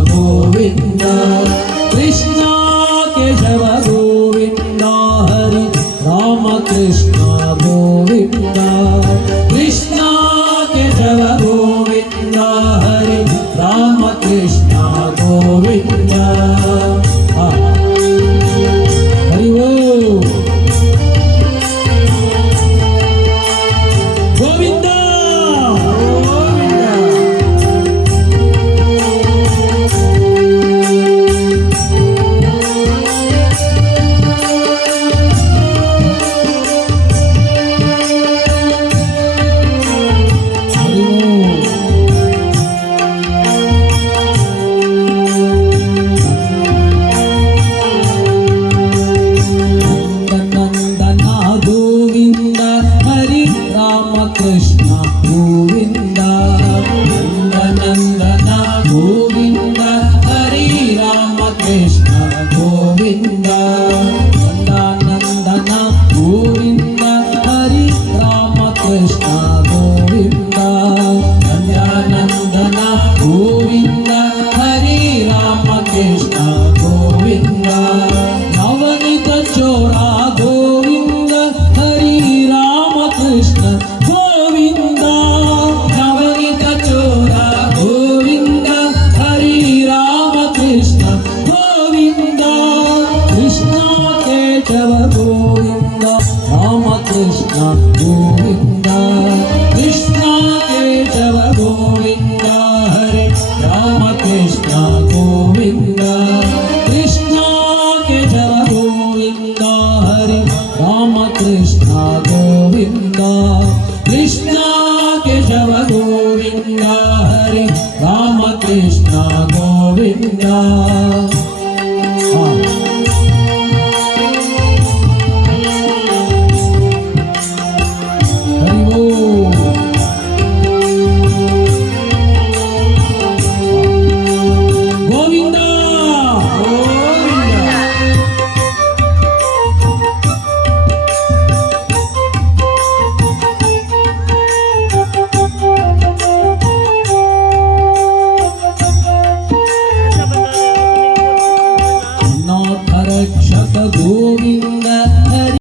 Govinda Krishna Kesava Govinda Hari Rama Govinda Hari Ramakrishna Govinda. కళ్యాణందన గో കൃഷ്ണ ഗോവിന്ദ കൃഷ്ണ കേശവ ഗോവിന്ദ ഹരേ രാമ കൃഷ്ണ ഗോവിന്ദ കൃഷ്ണ കേശവ ഗോവിന്ദ ഹരേ രാമ കൃഷ്ണ ഗോവിന്ദ കൃഷ്ണ കേശവ ഗോവിന്ദ ഹരേ രാമ കൃഷ്ണ ഗോവിന്ദ